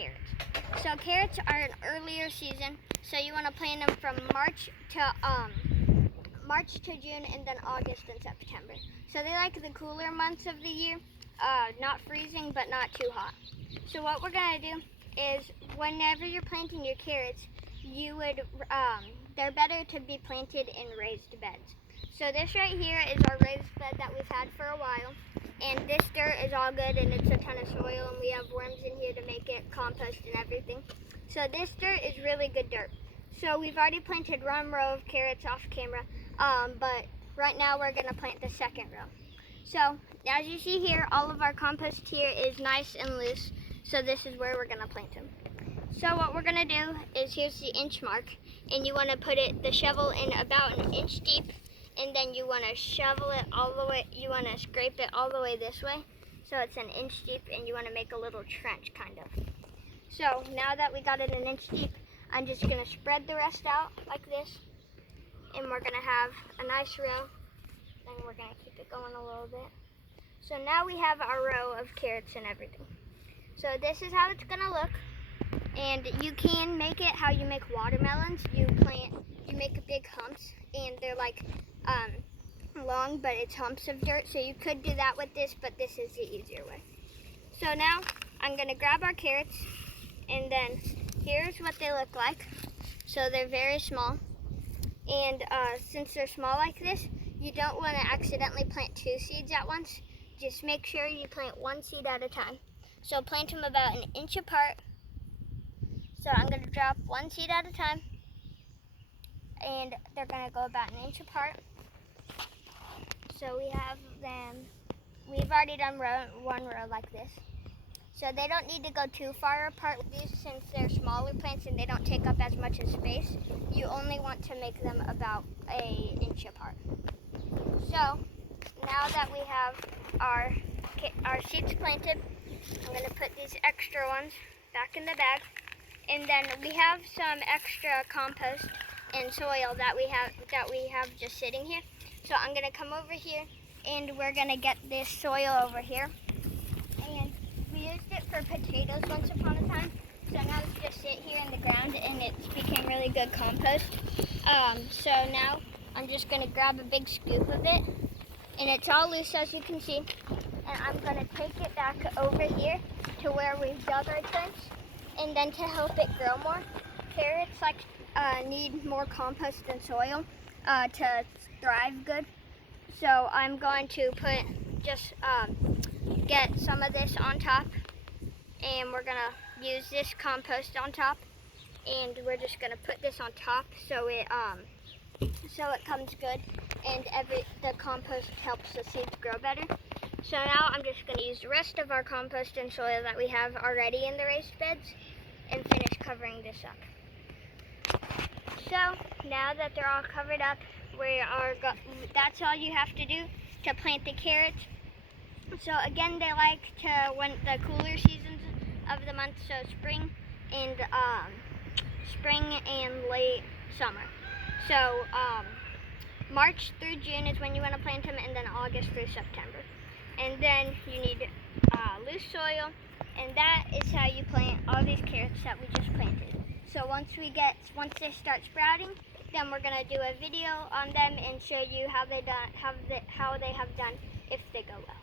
carrots. So carrots are an earlier season, so you want to plant them from March to June, and then August and September. So they like the cooler months of the year, not freezing but not too hot. So what we're gonna do is, whenever you're planting your carrots, they're better to be planted in raised beds. So this right here is our raised bed that we've had for a while, and this dirt is all good, and it's a ton of soil, and we have worms in here to make it compost and everything. So this dirt is really good dirt. So we've already planted one row of carrots off camera, but right now we're gonna plant the second row. So as you see here, all of our compost here is nice and loose, so this is where we're gonna plant them. So what we're gonna do is, here's the inch mark, and you wanna put the shovel in about an inch deep, and then you wanna shovel it all the way, you wanna scrape it all the way this way, so it's an inch deep, and you wanna make a little trench kind of. So now that we got it an inch deep, I'm just gonna spread the rest out like this, and we're gonna have a nice row, and we're gonna keep it going a little bit. So now we have our row of carrots and everything. So this is how it's gonna look, and you can make it how you make watermelons. You make big humps, and they're like long, but it's humps of dirt. So you could do that with this, but this is the easier way. So now I'm gonna grab our carrots, and then here's what they look like. So they're very small, and since they're small like this, you don't want to accidentally plant 2 seeds at once. Just make sure you plant 1 seed at a time. So plant them about an inch apart. So I'm going to drop 1 seed at a time, and they're going to go about an inch apart. So we have them, we've already done one row like this. So they don't need to go too far apart with these, since they're smaller plants and they don't take up as much of space. You only want to make them about an inch apart. So now that we have our seeds planted, I'm going to put these extra ones back in the bag. And then we have some extra compost and soil that we have just sitting here. So I'm going to come over here, and we're going to get this soil over here. And we used it for potatoes once upon a time, so now it's just sit here in the ground, and it's became really good compost. So now I'm just going to grab a big scoop of it, and it's all loose as you can see, and I'm going to take it back over here to where we've dug our trench, and then to help it grow more, carrots need more compost and soil to thrive good. So I'm going to get some of this on top, and we're gonna use this compost on top, and we're just gonna put this on top so it comes good, and the compost helps the seeds grow better. So now I'm just gonna use the rest of our compost and soil that we have already in the raised beds and finish covering this up. So now that they're all covered up, that's all you have to do to plant the carrots. So again, they like when the cooler seasons of the month, so spring and late summer. So March through June is when you want to plant them, and then August through September. And then you need loose soil, and that is how you plant all these carrots that we just planted. So once they start sprouting, then we're gonna do a video on them and show you how they have done if they go well.